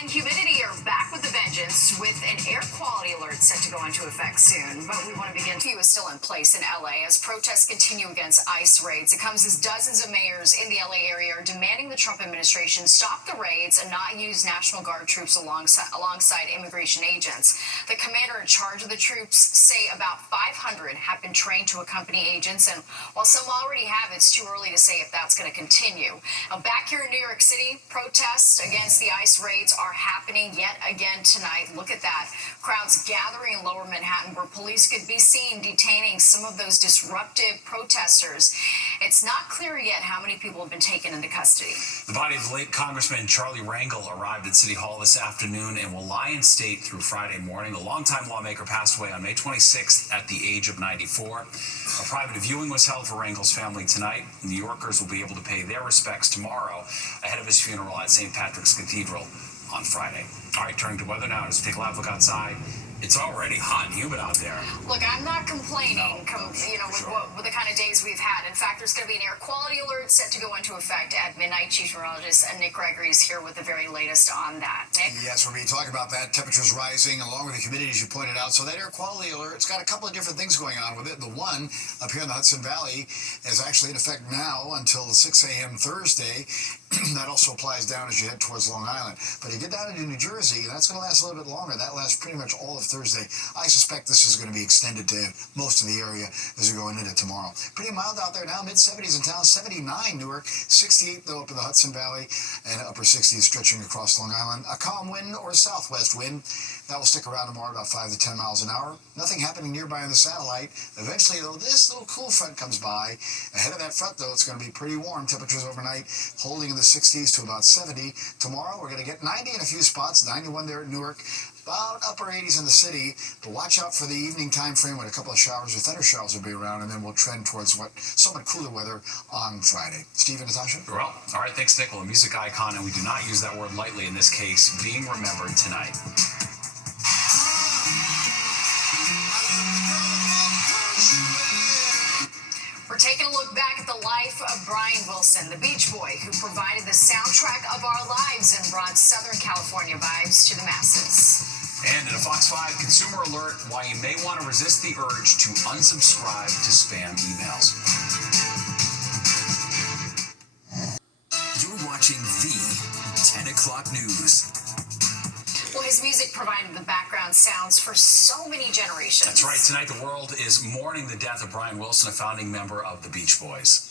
And humidity are back with a vengeance with an air quality alert set to go into effect soon. But we want to begin. Curfew is still in place in LA as protests continue against ICE raids. It comes as dozens of mayors in the LA area are demanding the Trump administration stop the raids and not use National Guard troops alongside immigration agents. The commander in charge of the troops say about 500 have been trained to accompany agents. And while some already have, it's too early to say if that's going to continue. Now, back here in New York City, protests against the ICE raids are happening yet again tonight. Look at that. Crowds gathering in Lower Manhattan where police could be seen detaining some of those disruptive protesters. It's not clear yet how many people have been taken into custody. The body of the late Congressman Charlie Rangel arrived at City Hall this afternoon and will lie in state through Friday morning. The longtime lawmaker passed away on May 26th at the age of 94. A private viewing was held for Rangel's family tonight. New Yorkers will be able to pay their respects tomorrow ahead of his funeral at St. Patrick's Cathedral on Friday. All right, turning to weather now. As we take a live look outside, it's already hot and humid out there. Look, I'm not complaining, with the kind of days we've had. In fact, there's going to be an air quality alert set to go into effect at midnight. Chief Meteorologist Nick Gregory is here with the very latest on that. Nick? Yes, we're going to talk about that. Temperatures rising along with the humidity, as you pointed out. So that air quality alert, it's got a couple of different things going on with it. The one up here in the Hudson Valley is actually in effect now until 6 a.m. Thursday. That also applies down as you head towards Long Island. But you get down into New Jersey, and that's going to last a little bit longer. That lasts pretty much all of Thursday. I suspect this is going to be extended to most of the area as we're going into tomorrow. Pretty mild out there now, mid-70s in town, 79 Newark, 68 though up in the Hudson Valley, and upper 60s stretching across Long Island. A calm wind or southwest wind. That will stick around tomorrow about 5 to 10 miles an hour. Nothing happening nearby on the satellite. Eventually, though, this little cool front comes by. Ahead of that front, though, it's going to be pretty warm. Temperatures overnight holding in the 60s to about 70. Tomorrow, we're going to get 90 in a few spots, 91 there at Newark. About upper 80s in the city, but watch out for the evening time frame when a couple of showers or thunder showers will be around, and then we'll trend towards somewhat cooler weather on Friday. Steve and Natasha? Well, all right, thanks, Nick. Well, a music icon, and we do not use that word lightly in this case, being remembered tonight. We're taking a look back at the life of Brian Wilson, the Beach Boy, who provided the soundtrack of our lives and brought Southern California vibes to the masses. And in a Fox 5 consumer alert, why you may want to resist the urge to unsubscribe to spam emails. You're watching the 10 o'clock news. Well, his music provided the background sounds for so many generations. That's right. Tonight, the world is mourning the death of Brian Wilson, a founding member of the Beach Boys.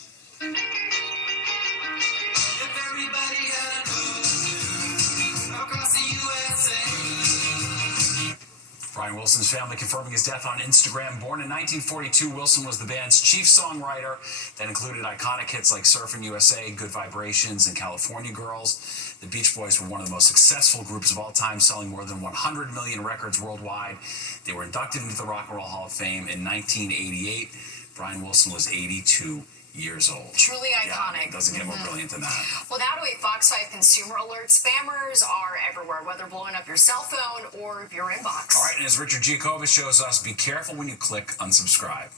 Brian Wilson's family confirming his death on Instagram. Born in 1942, Wilson was the band's chief songwriter that included iconic hits like Surfin' USA, Good Vibrations, and California Girls. The Beach Boys were one of the most successful groups of all time, selling more than 100 million records worldwide. They were inducted into the Rock and Roll Hall of Fame in 1988. Brian Wilson was 82 years old. Truly iconic. Yeah, doesn't get more brilliant than that. Well, now to a Fox 5 consumer alert. Spammers are everywhere, whether blowing up your cell phone or your inbox. All right, and as Richard Giacobbe shows us, be careful when you click unsubscribe.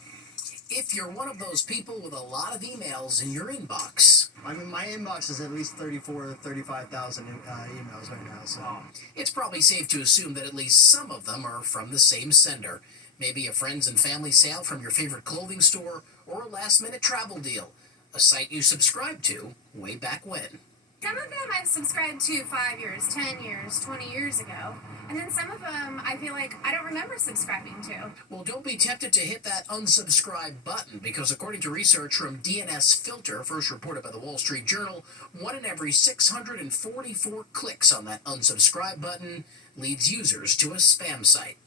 If you're one of those people with a lot of emails in your inbox. I mean, my inbox is at least 34,000 to 35,000 emails right now, so. It's probably safe to assume that at least some of them are from the same sender. Maybe a friends and family sale from your favorite clothing store, or a last-minute travel deal. A site you subscribed to way back when. Some of them I've subscribed to 5 years, 10 years, 20 years ago. And then some of them I feel like I don't remember subscribing to. Well, don't be tempted to hit that unsubscribe button, because according to research from DNS Filter, first reported by the Wall Street Journal, 1 in every 644 clicks on that unsubscribe button leads users to a spam site.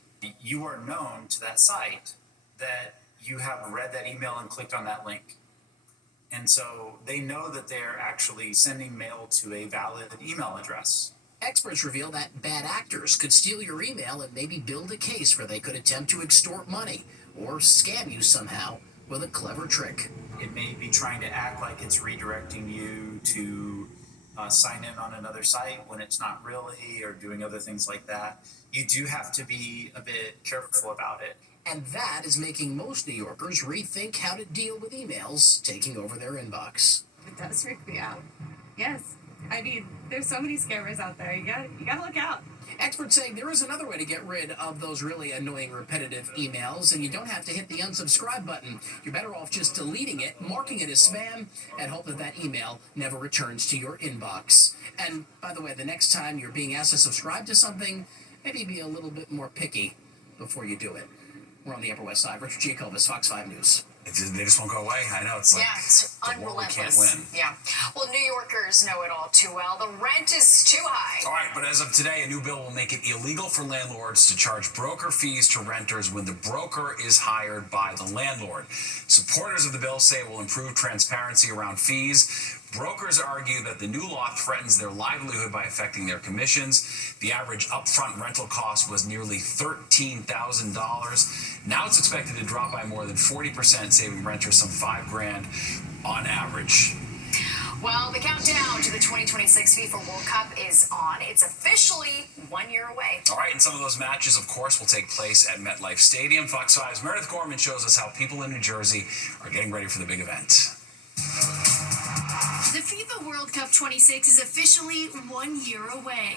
You are known to that site that you have read that email and clicked on that link. And so they know that they're actually sending mail to a valid email address. Experts reveal that bad actors could steal your email and maybe build a case where they could attempt to extort money or scam you somehow with a clever trick. It may be trying to act like it's redirecting you to sign in on another site when it's not really, or doing other things like that. You do have to be a bit careful about it. And that is making most New Yorkers rethink how to deal with emails taking over their inbox. It does freak me out. Yes. I mean, there's so many scammers out there. You gotta look out. Experts saying there is another way to get rid of those really annoying repetitive emails, and you don't have to hit the unsubscribe button. You're better off just deleting it, marking it as spam, and hope that that email never returns to your inbox. And by the way, the next time you're being asked to subscribe to something, maybe be a little bit more picky before you do it. We're on the Upper West Side. Richard Giacobus, Fox 5 News. They just won't go away. I know, it's like Yeah, it's the war we can't unrelentless. win. Yeah. Well, New Yorkers know it all too well. The rent is too high. All right, but as of today, a new bill will make it illegal for landlords to charge broker fees to renters when the broker is hired by the landlord. Supporters of the bill say it will improve transparency around fees. Brokers argue that the new law threatens their livelihood by affecting their commissions. The average upfront rental cost was nearly $13,000. Now it's expected to drop by more than 40%, saving renters some $5,000 on average. Well, the countdown to the 2026 FIFA World Cup is on. It's officially 1 year away. All right, and some of those matches, of course, will take place at MetLife Stadium. Fox 5's Meredith Gorman shows us how people in New Jersey are getting ready for the big event. The FIFA World Cup 26 is officially 1 year away.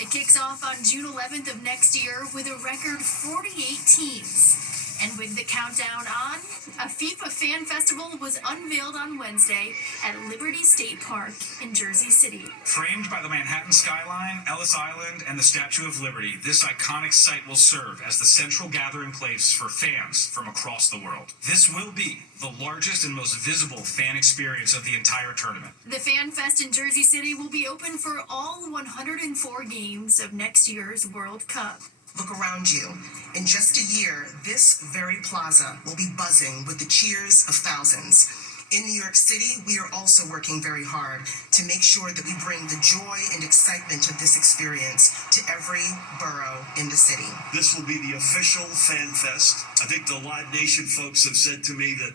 It kicks off on June 11th of next year with a record 48 teams. And with the countdown on, a FIFA fan festival was unveiled on Wednesday at Liberty State Park in Jersey City. Framed by the Manhattan skyline, Ellis Island, and the Statue of Liberty, this iconic site will serve as the central gathering place for fans from across the world. This will be the largest and most visible fan experience of the entire tournament. The Fan Fest in Jersey City will be open for all 104 games of next year's World Cup. Look around you. In just a year, this very plaza will be buzzing with the cheers of thousands. In New York City, we are also working very hard to make sure that we bring the joy and excitement of this experience to every borough in the city. This will be the official Fan Fest. I think the Live Nation folks have said to me that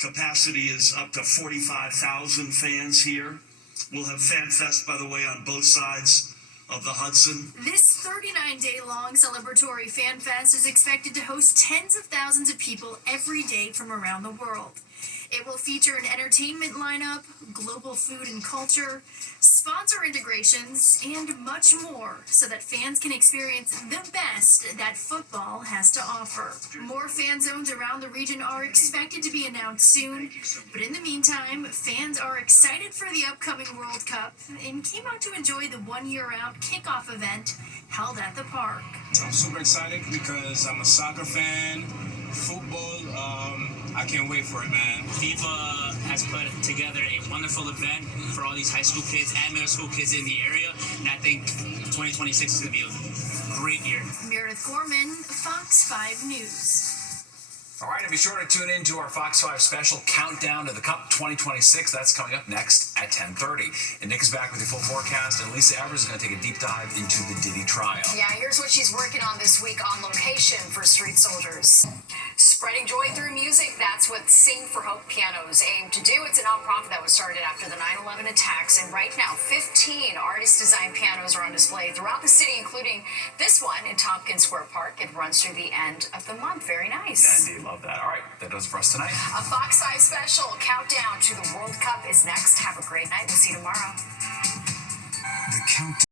capacity is up to 45,000 fans here. We'll have Fan Fest, by the way, on both sides of the Hudson. This 39-day-long celebratory fan fest is expected to host tens of thousands of people every day from around the world. It will feature an entertainment lineup, global food and culture, sponsor integrations, and much more so that fans can experience the best that football has to offer. More fan zones around the region are expected to be announced soon, but in the meantime, fans are excited for the upcoming World Cup and came out to enjoy the 1 year out kickoff event held at the park. I'm super excited because I'm a soccer fan, football, I can't wait for it, man. FIFA has put together a wonderful event for all these high school kids and middle school kids in the area, and I think 2026 is going to be a great year. Meredith Gorman, Fox 5 News. All right, and be sure to tune in to our Fox 5 special Countdown to the Cup 2026. That's coming up next at 10:30. And Nick is back with your full forecast, and Lisa Evers is going to take a deep dive into the Diddy trial. Yeah, here's what she's working on this week on location for Street Soldiers. Spreading joy through music, that's what Sing for Hope Pianos aim to do. It's a nonprofit that was started after the 9/11 attacks, and right now 15 artist-designed pianos are on display throughout the city, including this one in Tompkins Square Park. It runs through the end of the month. Very nice. Yeah, indeed. Love that. All right, that does it for us tonight. A Fox 5 special countdown to the World Cup is next. Have a great night. We'll see you tomorrow. The Countdown.